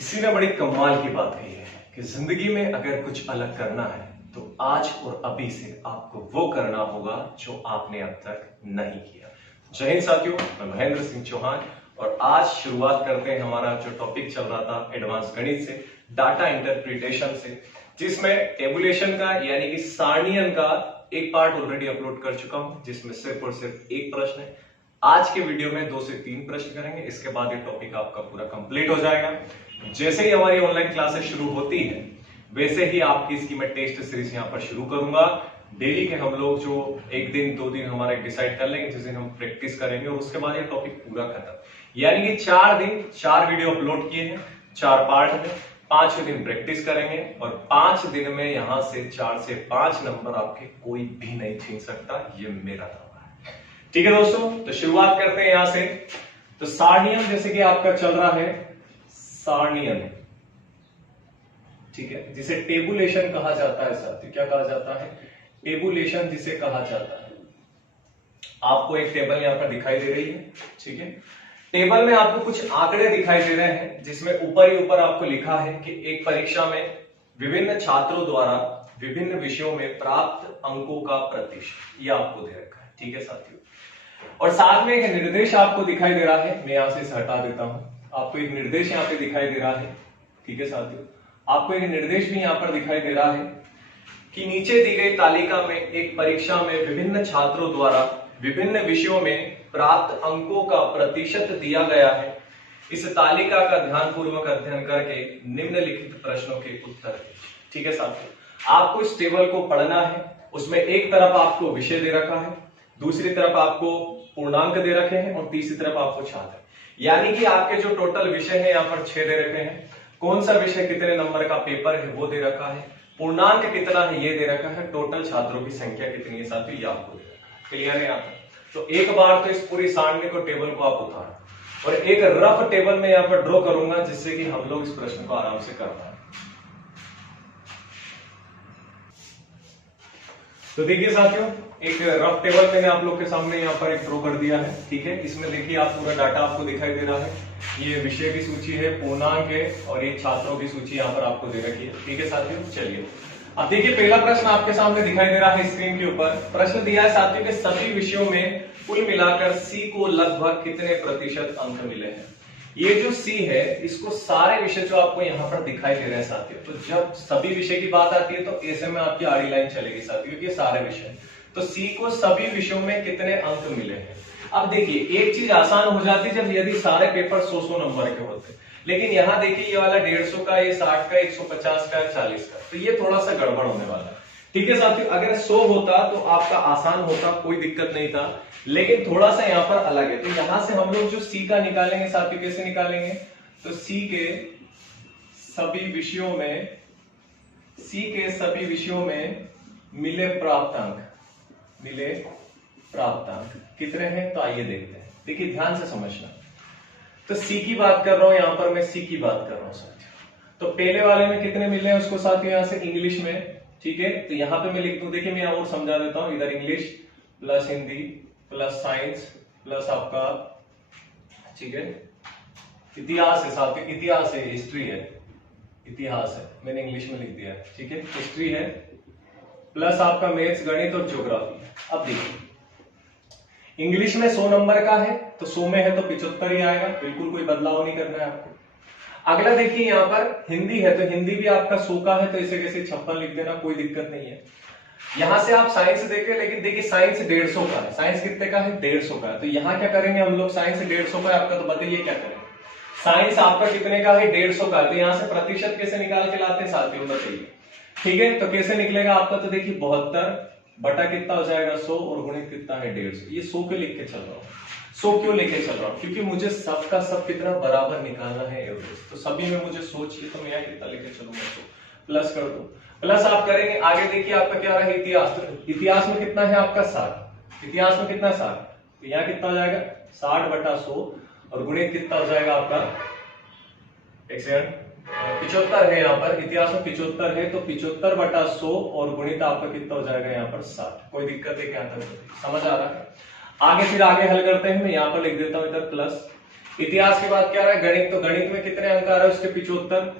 किसी ने बड़ी कमाल की बात कही है कि जिंदगी में अगर कुछ अलग करना है तो आज और अभी से आपको वो करना होगा जो आपने अब तक नहीं किया। जय हिंद साथियों, मैं महेंद्र सिंह चौहान और आज शुरुआत करते हैं हमारा जो टॉपिक चल रहा था एडवांस गणित से, डाटा इंटरप्रिटेशन से, जिसमें टेबुलेशन का यानी कि सारणियन का एक पार्ट ऑलरेडी अपलोड कर चुका हूं, जिसमें सिर्फ और सिर्फ एक प्रश्न है। आज के वीडियो में 2 से 3 प्रश्न करेंगे, इसके बाद ये टॉपिक आपका पूरा कंप्लीट हो जाएगा। जैसे ही हमारी ऑनलाइन क्लासेस शुरू होती है वैसे ही आपकी इसकी मैं टेस्ट सीरीज यहाँ पर शुरू करूंगा। डेली के हम लोग जो 1 दिन 2 दिन हमारे डिसाइड कर लेंगे जिस दिन हम प्रैक्टिस करेंगे और उसके बाद ये टॉपिक पूरा खत्म। यानी कि 4 दिन 4 वीडियो अपलोड किए हैं 4 पार्ट में, 5वें दिन प्रैक्टिस करेंगे और 5 दिन में यहां से 4 से 5 नंबर आपके कोई भी नहीं छीन सकता, ये मेरा दावा है। ठीक है दोस्तों, तो शुरुआत करते हैं यहां से। तो सारणियन जैसे कि आपका चल रहा है सारणियन, ठीक है, जिसे टेबुलेशन कहा जाता है साथियों। क्या कहा जाता है? टेबुलेशन जिसे कहा जाता है। आपको एक टेबल यहां पर दिखाई दे रही है, ठीक है। टेबल में आपको कुछ आंकड़े दिखाई दे रहे हैं जिसमें ऊपर ही ऊपर आपको लिखा है कि एक परीक्षा में विभिन्न छात्रों द्वारा विभिन्न विषयों में प्राप्त अंकों का प्रतिशत, ये आपको दे रखा है, ठीक है साथियों। और साथ में एक निर्देश आपको दिखाई दे रहा है, मैं यहां से हटा देता हूं। आपको एक निर्देश यहां पे दिखाई दे रहा है, ठीक है साथियों। आपको एक निर्देश भी यहां पर दिखाई दे रहा है कि नीचे दी गई तालिका में एक परीक्षा में विभिन्न छात्रों द्वारा विभिन्न विषयों में प्राप्त अंकों का प्रतिशत दिया गया है। इस तालिका का ध्यानपूर्वक अध्ययन करके निम्नलिखित प्रश्नों के उत्तर दीजिए, ठीक है साथियों। आपको इस टेबल को पढ़ना है। उसमें एक तरफ आपको विषय दे रखा है, दूसरी तरफ आपको पूर्णांक दे रखे हैं और तीसरी तरफ आपको छात्र। यानी कि आपके जो टोटल विषय है यहाँ पर 6 दे रखे हैं। कौन सा विषय कितने नंबर का पेपर है वो दे रखा है, पूर्णांक कितना है ये दे रखा है, टोटल छात्रों की संख्या कितनी है साथियों ये आपको दे रखा है। क्लियर है यहाँ पर? तो एक बार तो इस पूरी सारणी को टेबल को आप उतारें और एक रफ टेबल में यहाँ पर ड्रॉ करूंगा जिससे कि हम लोग इस प्रश्न को आराम से कर पाए। तो देखिए साथियों, एक रफ टेबल मैंने आप लोग के सामने यहाँ पर एक ड्रॉ कर दिया है, ठीक है। इसमें देखिए आप पूरा डाटा आपको दिखाई दे रहा है। ये विषय की सूची है, पूर्णांक है और ये छात्रों की सूची यहाँ पर आपको दे रखी है, ठीक है साथियों। चलिए अब देखिए, पहला प्रश्न आपके सामने दिखाई दे रहा है स्क्रीन के ऊपर। प्रश्न दिया है साथियों के सभी विषयों में कुल मिलाकर सी को लगभग कितने प्रतिशत अंक मिले हैं। ये जो सी है इसको सारे विषय जो आपको यहाँ पर दिखाई दे रहे हैं साथियों, तो जब सभी विषय की बात आती है तो ऐसे में आपकी आड़ी लाइन चलेगी साथियों, क्योंकि सारे विषय। तो सी को सभी विषयों में कितने अंक मिले हैं। अब देखिए एक चीज आसान हो जाती जब यदि सारे पेपर 100 नंबर के होते, लेकिन यहाँ देखिए ये वाला 150 का, ये 60 का, 150 का, 40 का, तो ये थोड़ा सा गड़बड़ होने वाला है, ठीक है साथियों। अगर 100 होता तो आपका आसान होता, कोई दिक्कत नहीं था, लेकिन थोड़ा सा यहाँ पर अलग है। तो यहां से हम लोग जो सी का निकालेंगे साथियों, कैसे निकालेंगे? तो सी के सभी विषयों में मिले प्राप्तांक कितने हैं, तो आइए देखते हैं। देखिए ध्यान से समझना। तो सी की बात कर रहा हूं, यहां पर मैं सी की बात कर रहा हूं साथियों। तो पहले वाले में कितने मिले हैं उसको साथियों यहां से इंग्लिश में, ठीक है। तो यहां पे मैं लिख दूं, देखिए मैं और समझा देता हूं। इधर English plus Hindi plus science plus आपका, ठीक है, इतिहास है साथियों, इतिहास है, हिस्ट्री है, इतिहास है, मैंने इंग्लिश में लिख दिया है, ठीक है, हिस्ट्री है, प्लस आपका मैथ्स, गणित और ज्योग्राफी है। अब देखिए इंग्लिश में 100 नंबर का है तो 100 में है तो 75 ही आएगा, बिल्कुल कोई बदलाव नहीं करना है आपको। अगला देखिए यहाँ पर हिंदी है तो हिंदी भी आपका 100 का है तो इसे कैसे 56 लिख देना, कोई दिक्कत नहीं है। यहां से आप साइंस देखें, लेकिन देखिए साइंस 150 का है, साइंस कितने का है? 150 का है। तो यहाँ क्या करेंगे हम लोग? साइंस 150 का है आपका, तो बताइए क्या करें? साइंस आपका कितने का है? 150 का। तो यहाँ से प्रतिशत कैसे निकाल के लाते हैं साथियों, बताइए, ठीक है। तो कैसे निकलेगा आपका? तो देखिए 72 बटा कितना हो जाएगा 100 और गुणित कितना है 150। ये 100 क्यों लिख के चल रहा हूँ? 100 क्यों लेके चल रहा हूँ? क्योंकि मुझे सबका सब कितना बराबर निकालना है एवरेज। तो सभी में मुझे सोचिए, तो मैं यहाँ कितना लेके चलूंगा? 100 प्लस कर दो, प्लस आप करेंगे आगे। देखिए आपका क्या रहा है? इतिहास। तो इतिहास में कितना है आपका? 60। इतिहास में कितना? 60। तो यहाँ कितना हो जाएगा? 60 बटा 100 और गुणित कितना हो जाएगा आपका? 75 है यहाँ पर, इतिहास में 75 है तो 75 बटा 100 और गुणित आपका कितना हो जाएगा यहाँ पर? 60। कोई दिक्कत है क्या? समझ आ रहा है? आगे फिर आगे हल करते हैं। मैं यहाँ पर लिख देता हूं इधर प्लस, इतिहास की बात क्या रहा है, गणित, तो गणित में कितने अंक आ रहे हैं उसके 75,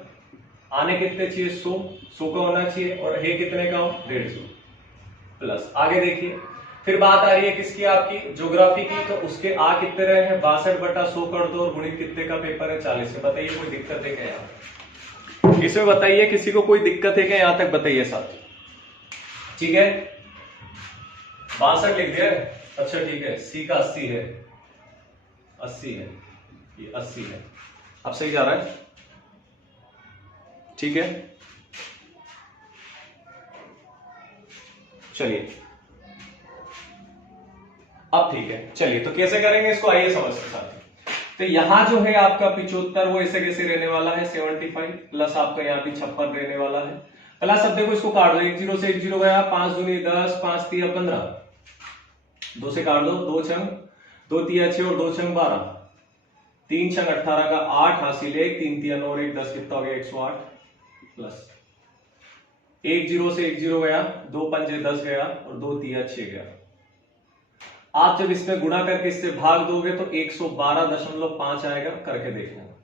आने कितने चाहिए 100 का होना चाहिए, और है कितने का हो 150 प्लस। आगे देखिए, फिर बात आ रही है किसकी, आपकी ज्योग्राफी की, तो उसके आ कितने रहे हैं 62/100 कर दो, और गुणित कितने का पेपर है 40 है। बताइए कोई दिक्कत है क्या यहाँ, इसमें बताइए किसी को कोई दिक्कत है क्या, यहां तक बताइए साथ, ठीक है। 62 लिख दिया, अच्छा ठीक है, सी का 80 है, 80 है, ये 80 है, अब सही जा रहा है, ठीक है। चलिए अब ठीक है, चलिए तो कैसे करेंगे इसको, आइए समझते साथ। तो यहां जो है आपका 75 वो ऐसे कैसे रहने वाला है 75 प्लस आपका यहाँ भी 56 रहने वाला है, प्लस अब देखो इसको काट दो, 1 0 से 1 0 गया, 5 दूनी 10, 5 3 15, 2 से काट दो, 2 छंग 2 3 6 और 2 छंग 12, 3 छंग 18 का 8 हासिल है, 3 3 और 1 10, कितना हो गया 108 प्लस 1 0 से 1 0 गया, 2 पंजे 10 गया, और 2 3 6 गया। आप जब इसमें गुणा करके इससे भाग दोगे तो 112.5 आएगा, करके देख लेना।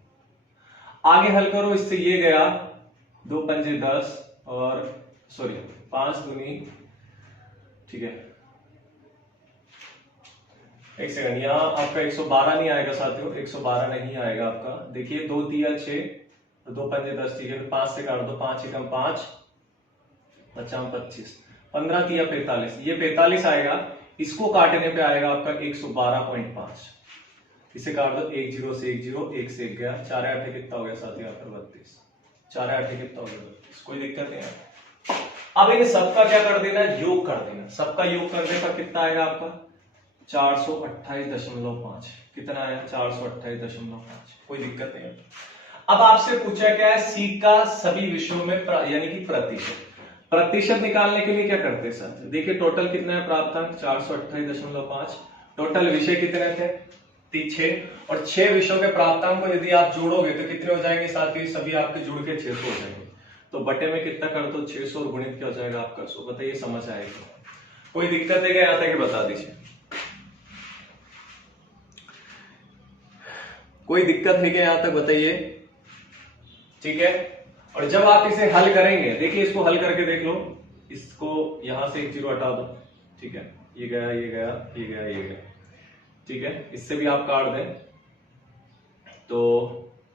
आगे हल करो, इससे ये गया 2 पंजे 10 और सॉरी 5 दूनी, ठीक है, एक सेकंड, यहां आपका 112 नहीं आएगा साथियों, 112 नहीं आएगा आपका। देखिए 2 3 6 और 2 पंजे 10, ठीक है, 5 से काट दो, 5 एकम 5, 5 25, 15 3 45, ये 45 आएगा, इसको काटने पे आएगा आपका 112.5, इसे काट दो, 1 0 से 1 0, 1 से 1 गया, 4 8 कितना हो गया साथियों आपका 32, 4 8 कितना हो गया 32, कोई दिक्कत नहीं है। अब इन सबका क्या कर देना, योग कर देना, सबका योग करने पर कितना आएगा आपका 428.5, कितना आया 428.5, कोई दिक्कत नहीं है। अब आपसे पूछा क्या है, सी का सभी विषयों में यानी कि प्रतिशत निकालने के लिए क्या करते हैं सर, देखिए टोटल कितना है प्राप्तांक 428.5, टोटल विषय कितने थे 6, और 6 विषयों के प्राप्तांक को यदि आप जोड़ोगे तो कितने हो जाएंगे साथियों, सभी आपके जुड़ के 600 हो जाएंगे, तो बटे में कितना कर दो 600 और गुणित क्या हो जाएगा आपका 100। बताइए समझ आएगा, कोई दिक्कत है क्या, यहां तक बता दीजिए, कोई दिक्कत है क्या यहां तक बताइए, ठीक है। और जब आप इसे हल करेंगे, देखिए इसको हल करके देख लो, इसको यहां से 1 0 हटा दो, ठीक है, ये गया ये गया ये गया ये गया, ठीक है, इससे भी आप काट दें तो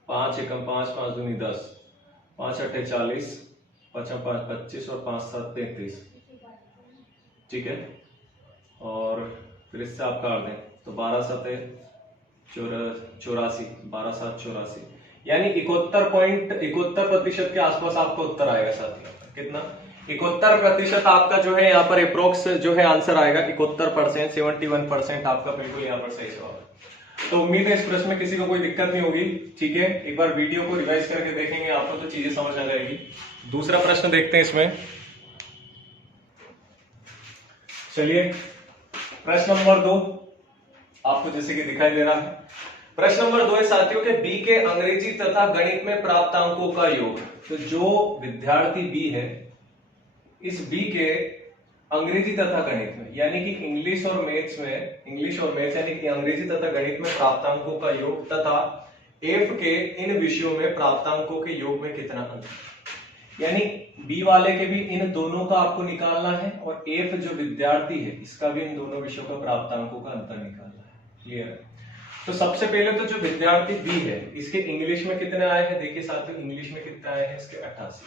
5 एकम 5, 5 दूनी 10, 5 8 40, 5 5 25 और 5 7 33, ठीक है, और फिर इससे आप काट दें तो 12 7 84, 12 7 84, यानी 71% के आसपास आपका उत्तर आएगा साथियों, कितना 71% आपका जो है यहाँ पर अप्रोक्स जो है आंसर आएगा 71%, 71% आपका बिल्कुल यहाँ पर सही जवाब है। तो उम्मीद है इस प्रश्न में किसी को कोई दिक्कत नहीं होगी, ठीक है, एक बार वीडियो को रिवाइज करके देखेंगे आपको तो चीजें समझ आ जाएगी। दूसरा प्रश्न देखते हैं इसमें, चलिए प्रश्न नंबर 2 आपको जैसे कि दिखाई दे रहा है, प्रश्न नंबर 2 है साथियों के बी के अंग्रेजी तथा गणित में प्राप्त अंकों का योग। तो जो विद्यार्थी बी है, इस बी के अंग्रेजी तथा गणित में यानी कि इंग्लिश और मैथ्स यानी कि अंग्रेजी तथा गणित में प्राप्त अंकों का योग तथा एफ के इन विषयों में प्राप्त अंकों के योग में कितना अंतर, यानी बी वाले के भी इन दोनों का आपको निकालना है, और एफ जो विद्यार्थी है इसका भी इन दोनों विषयों का प्राप्त अंकों का अंतर निकालना है। क्लियर है। तो सबसे पहले तो जो विद्यार्थी बी है इसके इंग्लिश में कितने आए हैं, देखिए साथियों इंग्लिश में कितने आए हैं इसके 88,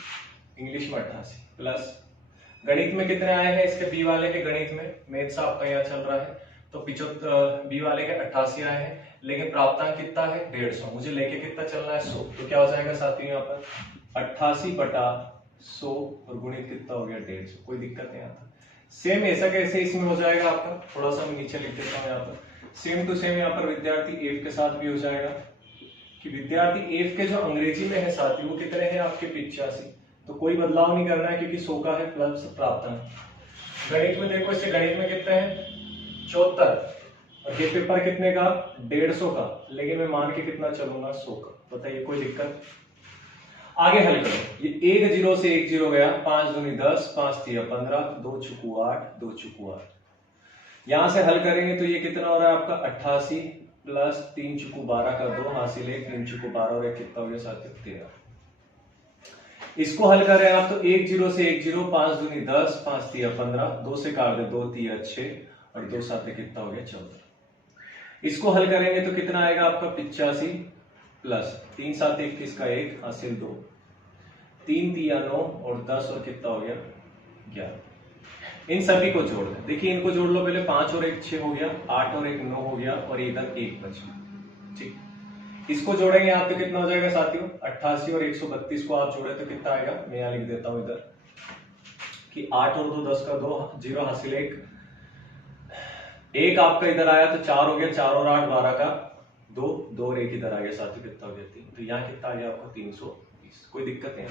इंग्लिश में 88 प्लस गणित में कितने आए हैं इसके बी वाले के गणित में, मैथ्स आपका यहाँ चल रहा है तो 75, बी वाले के 88 आए हैं, लेकिन प्राप्तांक कितना है 150, मुझे लेके कितना चलना है 100, तो क्या हो जाएगा साथियों यहाँ पर 88/100 और गुणित कितना हो गया 150, कोई दिक्कत नहीं आता। सेम ऐसा कैसे इसमें हो जाएगा आपका, थोड़ा सा मैं नीचे लिख देता हूँ यहाँ पर, सेम टू सेम यहाँ पर विद्यार्थी एफ के साथ भी हो जाएगा कि विद्यार्थी एफ के जो अंग्रेजी में है साथी वो कितने हैं आपके 85, तो कोई बदलाव नहीं करना है क्योंकि 100 का है प्लस प्राप्तांक। गणित में देखो इससे गणित में कितने हैं 74, और ये पेपर कितने का 150 का, लेकिन मैं मान के कितना चलूंगा 100 का। बताइए कोई दिक्कत, आगे हल करो। ये 1 0 से 1 0 गया, 5 दूनी 10, 5 3 15, 2 छुकू 8, 2 छुकू 8, यहां से हल करेंगे तो ये कितना हो रहा है आपका 88 प्लस 3 चुकू 12 का 2 हासिल 1, 3 चुकू 12 और 1 कितना हो गया साथियों 13। इसको हल कर रहे हैं आप तो 1 0 से 1 0, 5 दूनी 10, 5 तिया 15, 2 से काट दे 2 तिया 6 और 2 साथ कितना हो गया 14। इसको हल करेंगे तो कितना आएगा आपका 85 प्लस 3 7 21 का 1 हासिल 2, 3 तिया 9 और 10 और कितना हो गया 11। इन सभी को जोड़ दें, देखिए इनको जोड़ लो पहले, 5 और 1 6 हो गया, 8 और 1 9 हो गया और इधर 1 बचा। ठीक, इसको जोड़ेंगे आप तो कितना हो जाएगा साथियों 88 और 132 को आप जोड़े तो कितना आएगा, मैं यहां लिख देता हूं इधर कि 8 और 2 10 का 2 0 हासिल 1 आपका इधर आया तो 4 हो गया, 4 और 8 12 का 2 2 और 1 इधर आ गया साथियों कितना हो गया 3। तो यहाँ कितना आ गया आपको 320। कोई दिक्कत नहीं,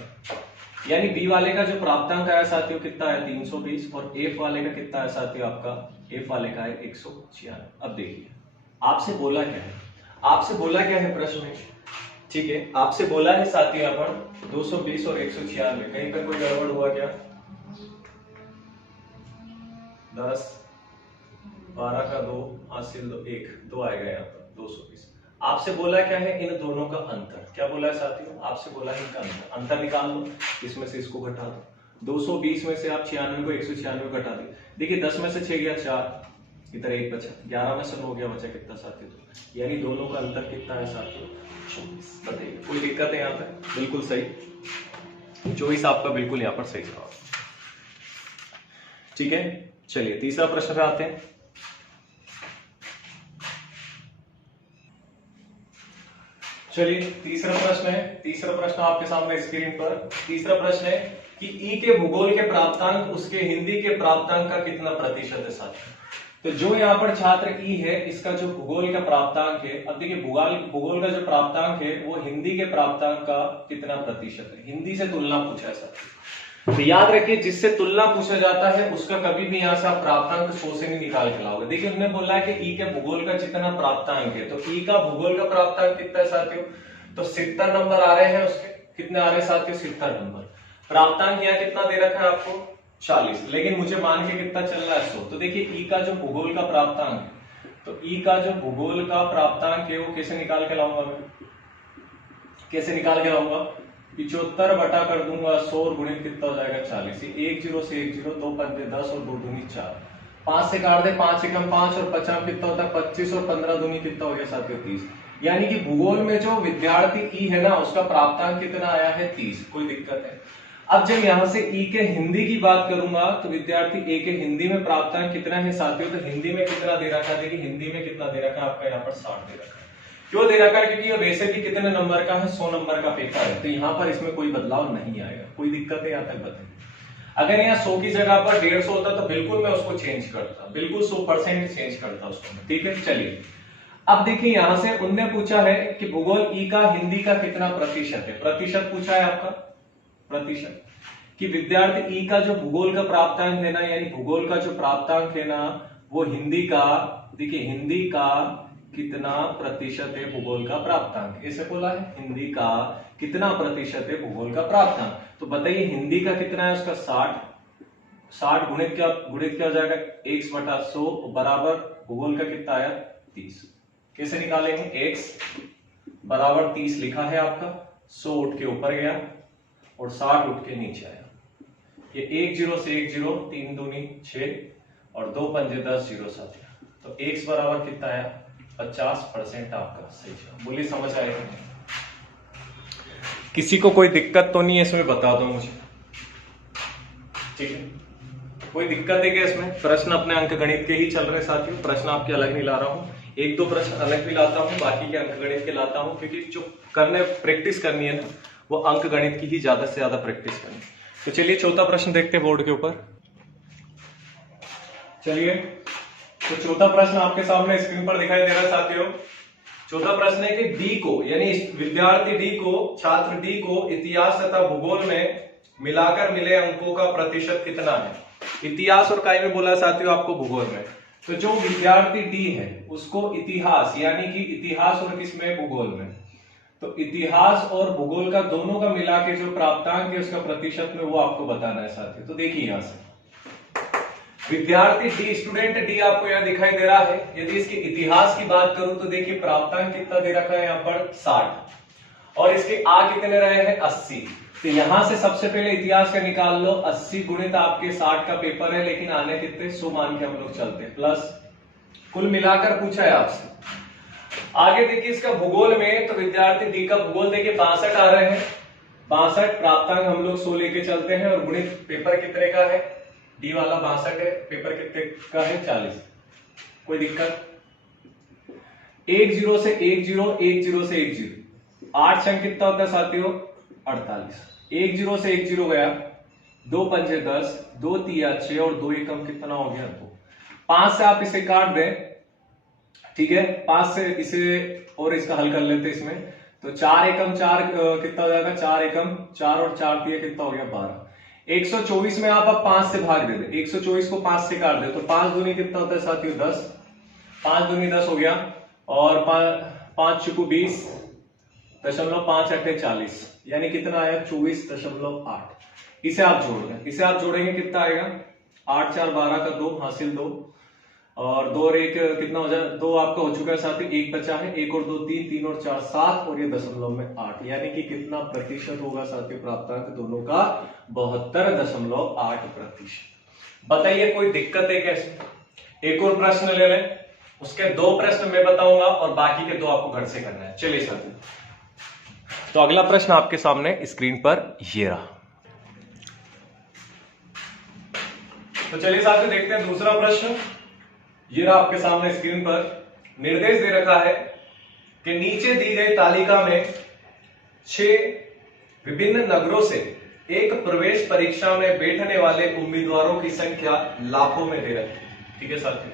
यानी बी वाले का जो प्राप्तांक आया साथियों कितना है 320 और एफ वाले का कितना है साथियों आपका, एफ वाले का है 196। अब देखिए आपसे बोला क्या है, आपसे बोला क्या है प्रश्न में, ठीक है आपसे बोला है साथियों अपन 220 और 196, कहीं पर कोई गड़बड़ हुआ क्या, 10 12 का 2 हासिल 1 2 आएगा यहाँ पर 220। आपसे बोला क्या है इन दोनों का अंतर, क्या बोला है साथियों, आपसे बोला है इनका अंतर निकाल दो, इसमें से इसको घटा दो, 220 में से आप 96 को 196 घटा दे, देखिए 10 में से 6 गया 4, इधर 1 बचा, 11 में से 9 गया, बचा कितना साथियों 2, यानी दोनों का अंतर कितना है साथियों 24। बताइए कोई दिक्कत है यहाँ पे, बिल्कुल सही 24 आपका बिल्कुल यहाँ पर सही जवाब। ठीक है, चलिए तीसरा प्रश्न पे आते हैं। चलिए तीसरा प्रश्न है, तीसरा प्रश्न आपके सामने स्क्रीन पर। तीसरा प्रश्न है कि ई के भूगोल के प्राप्तांक उसके हिंदी के प्राप्तांक का कितना प्रतिशत है साथियों। तो जो यहाँ पर छात्र ई है इसका जो भूगोल का प्राप्तांक है, अब देखिए भूगोल का जो प्राप्तांक है वो हिंदी के प्राप्तांक का कितना प्रतिशत है, हिंदी से तुलना पूछा है साथियों। तो याद रखिए जिससे तुलना पूछा जाता है उसका कभी भी यहाँ से आप प्राप्तांक 100 से नहीं निकाल के लाओगे। देखिए उन्होंने बोला है कि ई के भूगोल का जितना प्राप्तांक है, तो ई का भूगोल का प्राप्तांक कितना है साथियों, तो 70 नंबर आ रहे हैं उसके, कितने आ रहे हैं साथियों 70 नंबर। प्राप्तांक यहाँ कितना दे रखा है आपको 40, लेकिन मुझे मान के कितना चल रहा है 100। तो देखिए ई का जो भूगोल का प्राप्तांक है, तो ई का जो भूगोल का प्राप्तांक है वो कैसे निकाल के लाऊंगा मैं, कैसे निकाल के लाऊंगा, 75 बटा कर दूंगा 100 और गुणित कितना हो जाएगा 40। 1 0 से 1 0, 2 पंजे 10 और 2 दूनी 4, 5 से काट दे 5 एकम 5 और 50 कितना होता है 25 और 15 दूनी कितना हो गया साथियों 30। यानी कि भूगोल में जो विद्यार्थी ई है ना उसका प्राप्तांक कितना आया है 30। कोई दिक्कत है। अब जब यहाँ से ई के हिंदी की बात करूंगा तो विद्यार्थी ए के हिंदी में प्राप्तांक कितना है साथियों, तो हिंदी में कितना दे रखा है, देखिए हिंदी में कितना दे रखा है आपका यहाँ पर 60 दे रखा है। क्यों दे रखा है, क्योंकि ये वैसे भी कितने नंबर का है 100 नंबर का पेपर है, तो यहाँ पर इसमें कोई बदलाव नहीं आएगा। कोई दिक्कत है यहाँ तक बताइए। अगर यहाँ 100 की जगह पर 150 होता तो बिल्कुल मैं उसको चेंज करता, बिल्कुल 100% चेंज करता उसको। ठीक है, चलिए अब देखिए यहाँ से उनने पूछा है कि भूगोल ई का हिंदी का कितना प्रतिशत है, प्रतिशत पूछा है आपका, प्रतिशत कि विद्यार्थी ई का जो भूगोल का प्राप्तांक है ना, यानी भूगोल का जो प्राप्तांक है ना वो हिंदी का, देखिए हिंदी का कितना प्रतिशत है भूगोल का प्राप्तांक, ऐसे बोला है हिंदी का कितना प्रतिशत है भूगोल का प्राप्तांक। तो बताइए हिंदी का कितना है उसका 60 गुणित क्या हो जाएगा 1/100 बराबर भूगोल का कितना आया 30। कैसे निकालेंगे, x बराबर 30 लिखा है आपका, 100 उठ के ऊपर गया और 60 उठ के नीचे आया। ये 1 0 से 1 0, 3 दूनी 6 और 2 पंजे 10 0 साथ, तो x बराबर कितना आया 50% आपका सही जवाब। बोलिए समझ आएगा, किसी को कोई दिक्कत तो नहीं है इसमें, बता दो मुझे। ठीक है, कोई दिक्कत है क्या इसमें? प्रश्न अपने अंक गणित के ही चल रहे साथियों, प्रश्न आपके अलग नहीं ला रहा हूं, 1-2 प्रश्न अलग भी लाता हूं, बाकी के अंक गणित के लाता हूं, क्योंकि जो प्रैक्टिस करनी है ना वो अंक गणित की ही ज्यादा से ज्यादा प्रैक्टिस करनी। तो चलिए चौथा प्रश्न देखते हैं बोर्ड के ऊपर। चलिए तो चौथा प्रश्न आपके सामने स्क्रीन पर दिखाई दे रहा है साथियों। चौथा प्रश्न है कि डी को, यानी विद्यार्थी डी को, छात्र डी को इतिहास तथा भूगोल में मिलाकर मिले अंकों का प्रतिशत कितना है। इतिहास और काय में बोला साथियों आपको भूगोल में, तो जो विद्यार्थी डी है उसको इतिहास, यानी कि इतिहास और किसमें भूगोल में, तो इतिहास और भूगोल का दोनों का मिला के जो प्राप्तांक है उसका प्रतिशत में वो आपको बताना है साथियों। तो देखिए यहां से विद्यार्थी डी, स्टूडेंट डी आपको यहाँ दिखाई दे रहा है। यदि इसके इतिहास की बात करूं तो देखिए प्राप्तांक कितना दे रखा है यहाँ पर 60 और इसके आ कितने रहे हैं 80। तो यहां से सबसे पहले इतिहास का निकाल लो, 80 गुणित आपके 60 का पेपर है, लेकिन आने कितने 100 मान के हम लोग चलते हैं, प्लस कुल मिलाकर पूछा है आपसे। आगे देखिए इसका भूगोल में, तो विद्यार्थी डी का भूगोल देखिए 62 आ रहे हैं, 62 प्राप्तांक हम लोग 100 लेके चलते हैं और गुणित पेपर कितने का है, डी वाला 62 है, पेपर कितने का है 40। कोई दिक्कत? 10 से 10, 10 से 10, 8 संख्या कितना होता है साथियों 48। 10 से 10 गया, 2 पंजे 10, 2 तिया 6 और 2 एकम कितना हो गया 2। 5 से आप इसे काट दें, ठीक है, 5 से इसे और इसका हल कर लेते हैं इसमें, तो 4 एकम 4 कितना हो जाएगा, 4 एकम 4 और 4 तिया कितना हो गया 12। 124 में आप 5 से भाग दे दे, 124 को 5 से काट दे, तो 5 दूनी कितना होता है साथियों 10, 5 दूनी 10 हो गया और 5 चुकू 20, 5 अट्ठे 40, यानी कितना आया 24.8। इसे आप जोड़ दें, इसे आप जोड़ेंगे कितना आएगा 8 4 12 का 2 हासिल 2 और 2 और 1 कितना हो जाए 2 आपका हो चुका है साथियों, 1 बचा है, 1 और 2 3, 3 और 4 7 और ये दशमलव में 8, यानी कि कितना प्रतिशत होगा साथियों प्राप्तांक दोनों का 72.8%। बताइए कोई दिक्कत है कैसे? एक और प्रश्न ले लें, उसके 2 प्रश्न मैं बताऊंगा और बाकी के 2 आपको घर से करना है। चलिए साथियों, तो अगला प्रश्न आपके सामने स्क्रीन पर ये रहा। तो चलिए साथियों देखते हैं दूसरा प्रश्न। ये रहा आपके सामने स्क्रीन पर, निर्देश दे रखा है कि नीचे दी गई तालिका में 6 विभिन्न नगरों से एक प्रवेश परीक्षा में बैठने वाले उम्मीदवारों की संख्या लाखों में दे रखी है, ठीक है साथियों,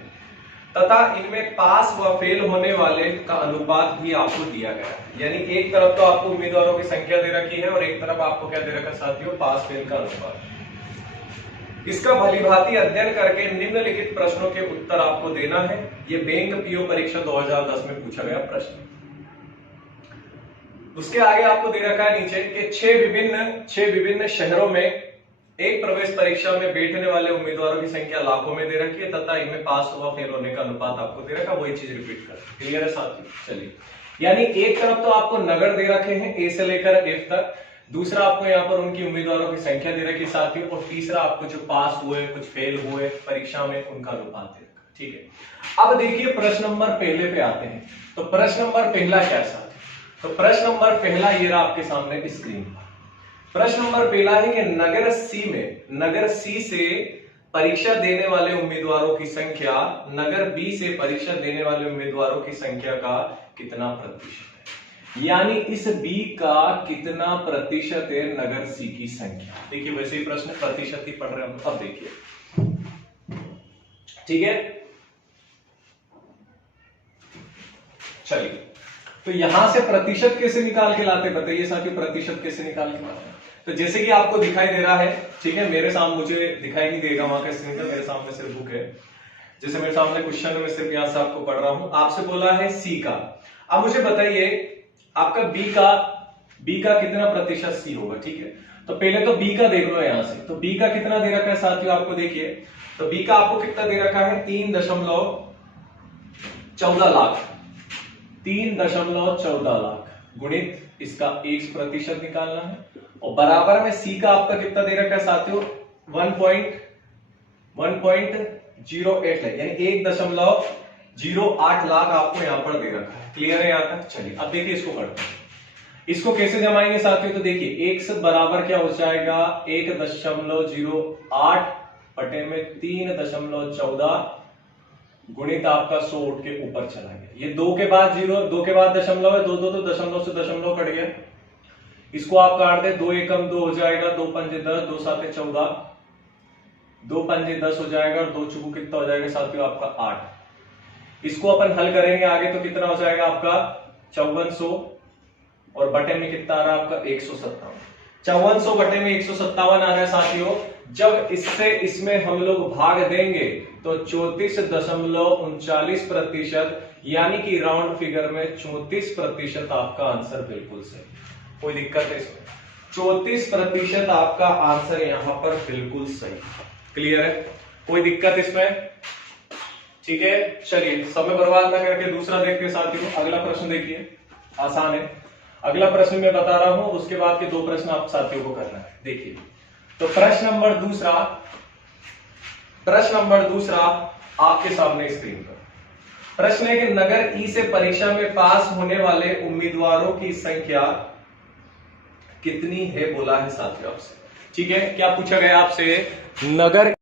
तथा इनमें पास व फेल होने वाले का अनुपात भी आपको दिया गया है। यानी एक तरफ तो आपको उम्मीदवारों की संख्या दे रखी है और एक तरफ आपको क्या दे रखा है साथियों, पास फेल का अनुपात। इसका भलीभांति अध्ययन करके निम्नलिखित प्रश्नों के उत्तर आपको देना है। ये बैंक पीओ परीक्षा 2010 में पूछा गया प्रश्न। उसके आगे आपको दे रखा है नीचे कि 6 विभिन्न शहरों में एक प्रवेश परीक्षा में बैठने वाले उम्मीदवारों की संख्या लाखों में दे रखी है तथा इनमें पास व फेल होने का अनुपात आपको दे रखा है। वही चीज रिपीट कर, क्लियर है साथियों? चलिए, यानी एक तरफ तो आपको नगर दे रखे हैं ए से लेकर एफ तक, दूसरा आपको यहाँ पर उनकी उम्मीदवारों की संख्या दे रखी साथियों, और तीसरा आपको जो पास हुए कुछ फेल हुए परीक्षा में उनका अनुपात दे रखा, ठीक है। अब देखिए प्रश्न नंबर पहले पे आते हैं। तो प्रश्न नंबर पहला क्या साथियों? तो प्रश्न नंबर पहला ये रहा आपके सामने स्क्रीन पर। प्रश्न नंबर पहला है कि नगर सी से परीक्षा देने वाले उम्मीदवारों की संख्या नगर बी से परीक्षा देने वाले उम्मीदवारों की संख्या का कितना प्रतिशत है, यानी इस बी का कितना प्रतिशत है नगर सी की संख्या। देखिए वैसे ही प्रश्न प्रतिशत ही पढ़ रहे हम, अब देखिए, ठीक है। चलिए, तो यहां से प्रतिशत कैसे निकाल के लाते बताइए साथियों, प्रतिशत कैसे निकाल के लाते? तो जैसे कि आपको दिखाई दे रहा है, ठीक है, मेरे सामने मुझे दिखाई नहीं देगा वहां का स्क्रीन पर, मेरे सामने सिर्फ बुक है, जैसे मेरे सामने क्वेश्चन है, मैं सिर्फ यहां से आपको पढ़ रहा हूं। आपसे बोला है सी का, अब मुझे बताइए आपका बी का कितना प्रतिशत सी होगा, ठीक है। तो पहले तो बी का देख लो यहां से, तो बी का कितना दे रखा है साथियों आपको देखिए, तो बी का आपको कितना दे रखा है 3.14 लाख, 3.14 लाख गुणित इसका 1% निकालना है, और बराबर में सी का आपका कितना दे रखा है साथियों 1.08 लाख, यानी 1.08 लाख आपको यहां पर दे रखा है। क्लियर है यहां तक? चलिए अब देखिए इसको करते हैं, इसको कैसे जमाएंगे साथियों? तो देखिए x बराबर क्या हो जाएगा 1.08 बटे में 3.14 गुणित आपका 100 उठ के ऊपर चला गया, ये 2 के बाद 0, 2 के बाद दशमलव है, 2 2 तो दशमलव से दशमलव कट गया, इसको आप काट दे, 2 एकम 2 हो जाएगा, 2 पंजे 10, 2 साते 14, 2 पंजे 10 हो जाएगा और 2 चुकू कितना हो जाएगा साथियों आपका 8। इसको अपन हल करेंगे आगे तो कितना हो जाएगा आपका 5400 और बटे में कितना आ रहा है आपका 157, 5400 बटे में 157 आ रहा है साथियों। जब इससे इसमें हम लोग भाग देंगे तो 34.39%, यानी कि राउंड फिगर में 34% आपका आंसर बिल्कुल सही। कोई दिक्कत है इसमें? 34% आपका आंसर यहां पर बिल्कुल सही। क्लियर है? कोई दिक्कत इसमें? ठीक है, चलिए समय बर्बाद ना करके दूसरा देखते हैं साथियों। अगला प्रश्न देखिए, आसान है। अगला प्रश्न मैं बता रहा हूं, उसके बाद के 2 प्रश्न आप साथियों को करना है। देखिए, तो प्रश्न नंबर दूसरा आपके सामने स्क्रीन पर प्रश्न है कि नगर ई से परीक्षा में पास होने वाले उम्मीदवारों की संख्या कितनी है, बोला है साथियों आपसे। ठीक है, क्या पूछा गया आपसे? नगर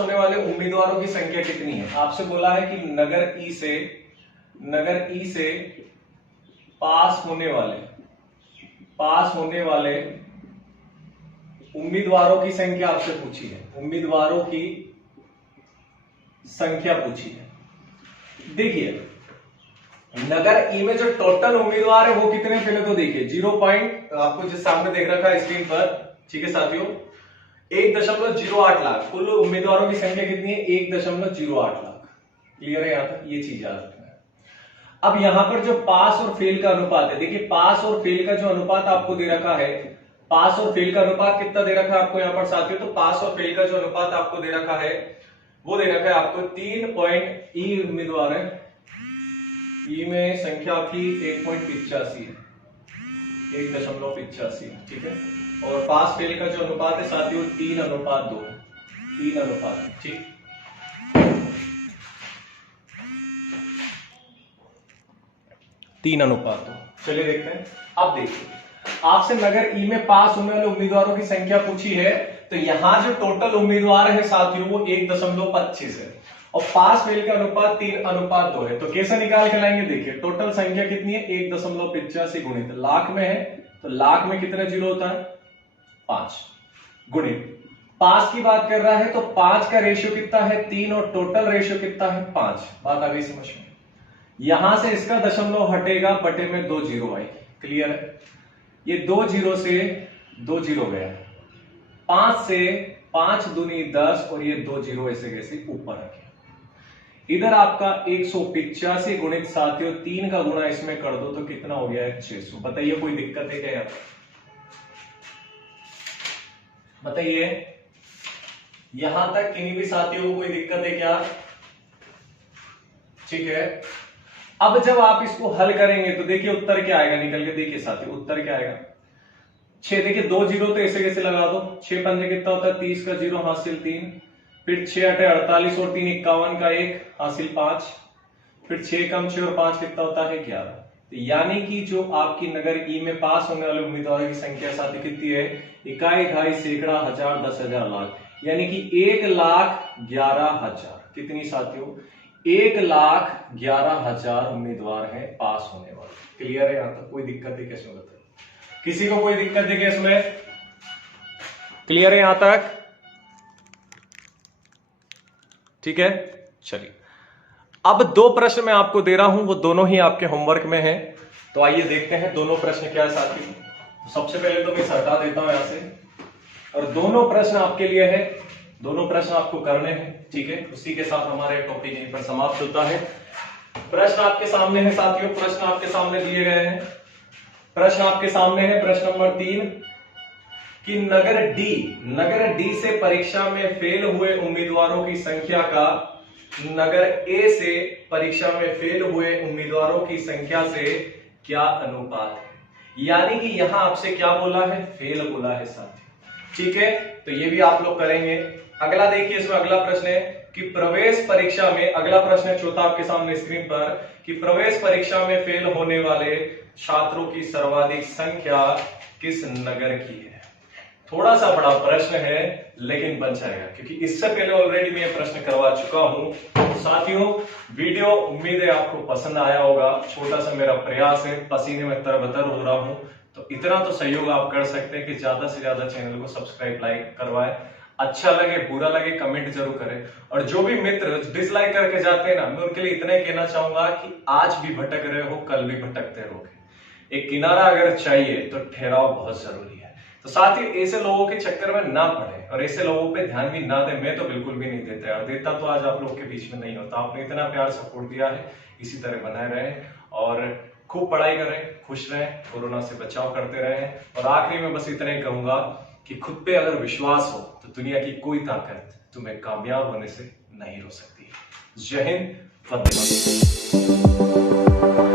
होने वाले उम्मीदवारों की संख्या कितनी है। आपसे बोला है कि नगर ई से पास होने वाले उम्मीदवारों की संख्या आपसे पूछी है, उम्मीदवारों की संख्या पूछी है। देखिए, नगर ई में जो टोटल उम्मीदवार है वो कितने, पहले तो देखिए 0 पॉइंट आपको जिस सामने देख रखा है स्क्रीन पर, ठीक है साथियों, 1.08 लाख कुल उम्मीदवारों की संख्या कितनी है? 1.08 लाख। क्लियर है यहां तक? ये चीज याद रखना है। अब यहां पर जो पास और फेल का अनुपात है, देखिए पास और फेल का जो अनुपात आपको दे रखा है, पास और फेल का अनुपात कितना दे रखा है आपको यहां पर साथियों? तो पास और फेल का जो अनुपात आपको दे रखा है वो दे रखा है आपको 3 पॉइंट ई उम्मीदवार है, ई में संख्या आपकी 1.85 है, 1.85 है। ठीक है, और पास फेल का जो अनुपात है साथियों 3:2 है, 3:2। ठीक, तीन अनुपात। चलिए देखते हैं। अब देखिए, आपसे नगर ई में पास होने वाले उम्मीदवारों की संख्या पूछी है, तो यहां जो टोटल उम्मीदवार है साथियों वो 1.25 है और पास फेल का अनुपात 3:2 है। तो कैसे निकाल के लाएंगे? देखिए, टोटल संख्या कितनी है? 1.85 गुणित लाख में है, तो लाख में कितने जीरो होता है? 5 गुणित पास की बात कर रहा है तो 5 का रेशियो कितना है? 3 और टोटल रेशियो कितना है? 5। बात आ गई समझ में? यहां से इसका दशमलव हटेगा, बटे में 2 जीरो आएगी। क्लियर है? ये 2 जीरो से 2 जीरो गया, 5 से 5 दूनी 10 और ये 2 जीरो ऐसे कैसे ऊपर आ गया। इधर आपका 185 गुणित साथियों 3 का गुणा इसमें कर दो तो कितना हो गया है? 600। बताइए कोई दिक्कत है क्या यहां पर? बताइए, यहां तक किन्हीं भी साथियों को कोई दिक्कत है क्या? ठीक है, अब जब आप इसको हल करेंगे तो देखिए उत्तर क्या आएगा निकल के। देखिए साथियों उत्तर क्या आएगा? 6, देखिए 2 जीरो तो ऐसे कैसे लगा दो, 6 पंजे कितना होता है? 30 का 0 हासिल 3, फिर 6 8 48 और 3 51 का 1 हासिल 5, फिर 6 कम 6 और 5 कितना होता है? 11। तो यानी कि जो आपकी नगर ई में पास होने वाले उम्मीदवारों की संख्या साथी कितनी है? इकाई, ढाई, सैकड़ा, हजार, 10,000, लाख, यानी कि 1,11,000। कितनी साथियों? 1,11,000 उम्मीदवार हैं पास होने वाले। क्लियर है? यहां तक कोई दिक्कत है क्या इसमें? बताइए, किसी को कोई दिक्कत है क्या इसमें? क्लियर है यहां तक? ठीक है, चलिए अब 2 प्रश्न मैं आपको दे रहा हूं, वो दोनों ही आपके होमवर्क में हैं। तो आइए देखते हैं दोनों प्रश्न क्या है साथी। सबसे पहले तो मैं हटा देता हूं यहां से, और दोनों प्रश्न आपके लिए है, दोनों प्रश्न आपको करने हैं। ठीक है, उसी के साथ हमारा टॉपिक यहीं पर समाप्त होता है। प्रश्न आपके सामने है साथियों, प्रश्न आपके सामने दिए गए हैं। प्रश्न आपके सामने है प्रश्न नंबर 3 कि नगर डी से परीक्षा में फेल हुए उम्मीदवारों की संख्या का नगर ए से परीक्षा में फेल हुए उम्मीदवारों की संख्या से क्या अनुपात है। यानी कि यहां आपसे क्या बोला है? फेल बोला है साथी। ठीक है, तो ये भी आप लोग करेंगे। अगला देखिए, इसमें अगला प्रश्न है कि प्रवेश परीक्षा में, अगला प्रश्न है चौथा आपके सामने स्क्रीन पर, कि प्रवेश परीक्षा में फेल होने वाले छात्रों की सर्वाधिक संख्या किस नगर की है। थोड़ा सा बड़ा प्रश्न है लेकिन बन जाएगा, क्योंकि इससे पहले ऑलरेडी मैं ये प्रश्न करवा चुका हूं। तो साथियों वीडियो उम्मीद है आपको पसंद आया होगा। छोटा सा मेरा प्रयास है, पसीने में तरबतर हो रहा हूं, तो इतना तो सहयोग आप कर सकते हैं कि ज्यादा से ज्यादा चैनल को सब्सक्राइब, लाइक करवाएं। अच्छा लगे बुरा लगे कमेंट जरूर करें। और जो भी मित्र डिसलाइक करके जाते हैं ना, मैं उनके लिए इतना ही कहना चाहूंगा कि आज भी भटक रहे हो, कल भी भटकते रहोगे। एक किनारा अगर चाहिए तो ठहराव बहुत जरूरी है। तो साथ ही ऐसे लोगों के चक्कर में ना पड़े और ऐसे लोगों पे ध्यान भी ना दे। मैं तो बिल्कुल भी नहीं देता, और देता तो आज आप लोग के बीच में नहीं होता। आपने इतना प्यार सपोर्ट दिया है, इसी तरह बनाए रहें और खूब पढ़ाई करें, खुश रहें, कोरोना से बचाव करते रहें। और आखिरी में बस इतना ही कहूंगा कि खुद पे अगर विश्वास हो तो दुनिया की कोई ताकत तुम्हें कामयाब होने से नहीं रोक सकती। जय हिंद, वंदे मातरम।